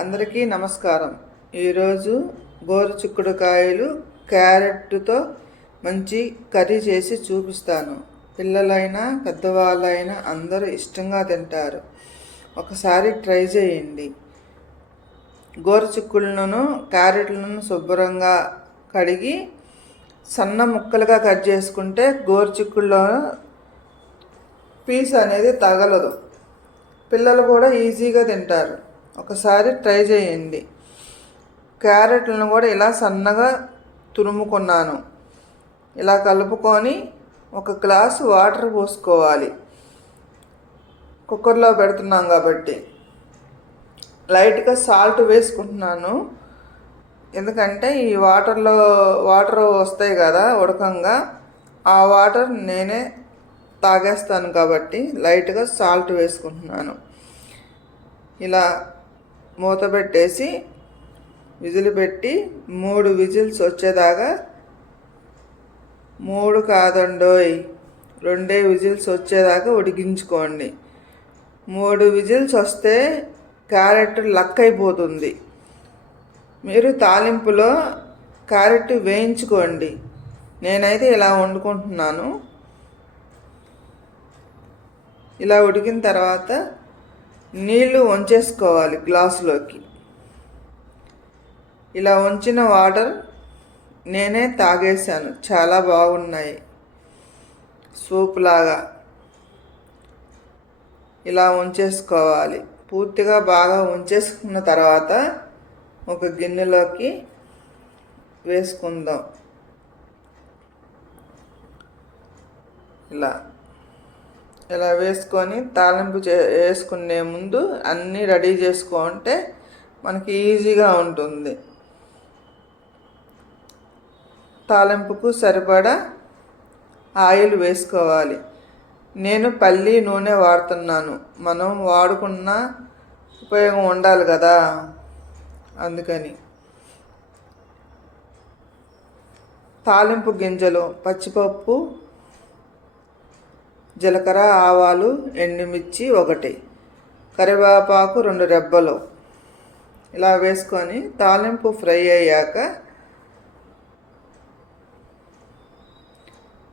అందరికీ నమస్కారం. ఈరోజు గోరుచిక్కుడుకాయలు క్యారెట్తో మంచి కర్రీ చేసి చూపిస్తాను. పిల్లలైనా పెద్దవాళ్ళైనా అందరూ ఇష్టంగా తింటారు. ఒకసారి ట్రై చేయండి. గోరుచిక్కుడులను క్యారెట్లను శుభ్రంగా కడిగి సన్న ముక్కలుగా కట్ చేసుకుంటే గోరుచిక్కుడులో పీస్ అనేది తగలదు. పిల్లలు కూడా ఈజీగా తింటారు. ఒకసారి ట్రై చేయండి. క్యారెట్లను కూడా ఇలా సన్నగా తురుముకున్నాను. ఇలా కలుపుకొని ఒక గ్లాసు వాటర్ పోసుకోవాలి. కుక్కర్లో పెడుతున్నాం కాబట్టి లైట్గా సాల్ట్ వేసుకుంటున్నాను. ఎందుకంటే ఈ వాటర్ వస్తాయి కదా ఉడకంగా, ఆ వాటర్ నేనే తాగేస్తాను కాబట్టి లైట్గా సాల్ట్ వేసుకుంటున్నాను. ఇలా మూత పెట్టేసి విజిల్ పెట్టి 3 విజిల్స్ వచ్చేదాకా, 3 కాదండోయ్ 2 విజిల్స్ వచ్చేదాకా ఉడికించుకోండి. 3 విజిల్స్ వస్తే క్యారెట్ లక్ అయిపోతుంది. మీరు తాలింపులో క్యారెట్ వేయించుకోండి. నేనైతే ఇలా వండుకుంటున్నాను. ఇలా ఉడికిన తర్వాత నీళ్లు వంచేసుకోవాలి గ్లాసులోకి. ఇలా వంచిన వాటర్ నేనే తాగేశాను. చాలా బాగున్నాయి, సూప్ లాగా. ఇలా వంచేసుకోవాలి. పూర్తిగా బాగా వంచేసుకున్న తర్వాత ఒక గిన్నెలోకి వేసుకుందాం. ఇలా వేసుకొని తాలింపు వేసుకునే ముందు అన్నీ రెడీ చేసుకుంటే మనకి ఈజీగా ఉంటుంది. తాలింపుకు సరిపడా ఆయిల్ వేసుకోవాలి. నేను పల్లి నూనె వాడుతున్నాను. మనం వాడుకున్న ఉపయోగం ఉండాలి కదా, అందుకని. తాలింపు గింజలు పచ్చిపప్పు, జీలకర్ర, ఆవాలు, ఎండుమిర్చి 1, కరివేపాకు 2 రెబ్బలు ఇలా వేసుకొని తాలింపు ఫ్రై అయ్యాక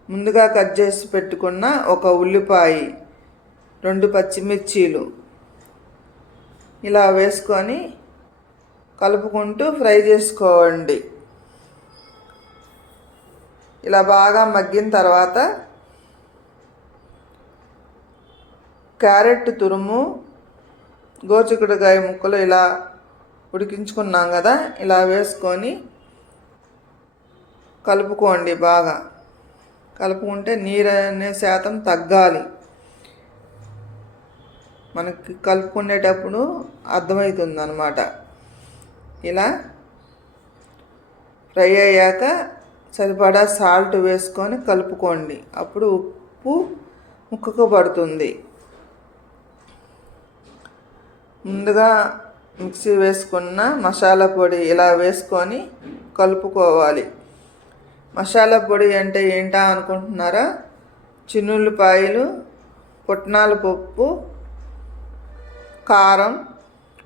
ముందుగా కట్ చేసి పెట్టుకున్న 1 ఉల్లిపాయ, 2 పచ్చిమిర్చీలు ఇలా వేసుకొని కలుపుకుంటూ ఫ్రై చేసుకోండి. ఇలా బాగా మగ్గిన తర్వాత క్యారెట్ తురుము, గోరుచిక్కుడుకాయ ముక్కలు ఇలా ఉడికించుకున్నాం కదా, ఇలా వేసుకొని కలుపుకోండి. బాగా కలుపుకుంటే నీరు అనే శాతం తగ్గాలి. మనకి కలుపుకునేటప్పుడు అర్థమవుతుంది అన్నమాట. ఇలా ఫ్రై అయ్యాక సరిపడా సాల్ట్ వేసుకొని కలుపుకోండి. అప్పుడు ఉప్పు ముక్కకు పడుతుంది. ముందుగా మిక్సీ వేసుకున్న మసాలా పొడి ఇలా వేసుకొని కలుపుకోవాలి. మసాలా పొడి అంటే ఏంటా అనుకుంటున్నారా? చిన్నుల్లిపాయలు, పుట్నాల పప్పు, కారం,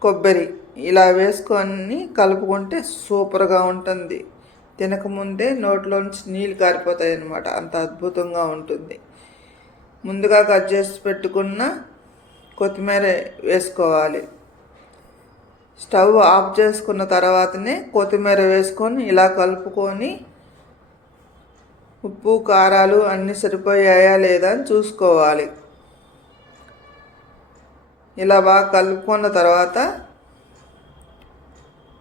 కొబ్బరి ఇలా వేసుకొని కలుపుకుంటే సూపర్గా ఉంటుంది. తినకముందే నోట్లోంచి నీళ్ళు కారిపోతాయి అన్నమాట. అంత అద్భుతంగా ఉంటుంది. ముందుగా కట్ చేసి పెట్టుకున్న కొత్తిమీర వేసుకోవాలి. స్టవ్ ఆఫ్ చేసుకున్న తర్వాతనే కొత్తిమీర వేసుకొని ఇలా కలుపుకొని ఉప్పు కారాలు అన్నీ సరిపోయాయా లేదా అని చూసుకోవాలి. ఇలా బాగా కలుపుకున్న తర్వాత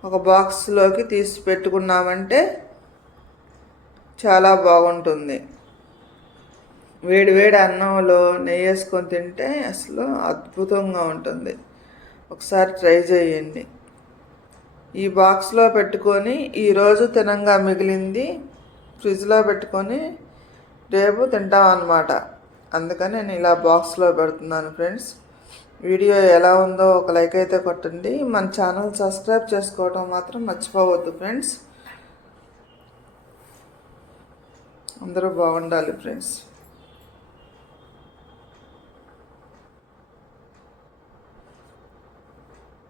ఒక బాక్స్లోకి తీసి పెట్టుకున్నామంటే చాలా బాగుంటుంది. వేడి వేడి అన్నంలో నెయ్యి వేసుకొని తింటే అసలు అద్భుతంగా ఉంటుంది. ఒకసారి ట్రై చేయండి. ఈ బాక్స్లో పెట్టుకొని ఈరోజు తినంగా మిగిలింది ఫ్రిడ్జ్లో పెట్టుకొని రేపు తింటాం అన్నమాట. అందుకని నేను ఇలా బాక్స్లో పెడుతున్నాను. ఫ్రెండ్స్, వీడియో ఎలా ఉందో ఒక లైక్ అయితే కొట్టండి. మన ఛానల్ సబ్స్క్రైబ్ చేసుకోవడం మాత్రం మర్చిపోవద్దు ఫ్రెండ్స్. అందరూ బాగుండాలి ఫ్రెండ్స్.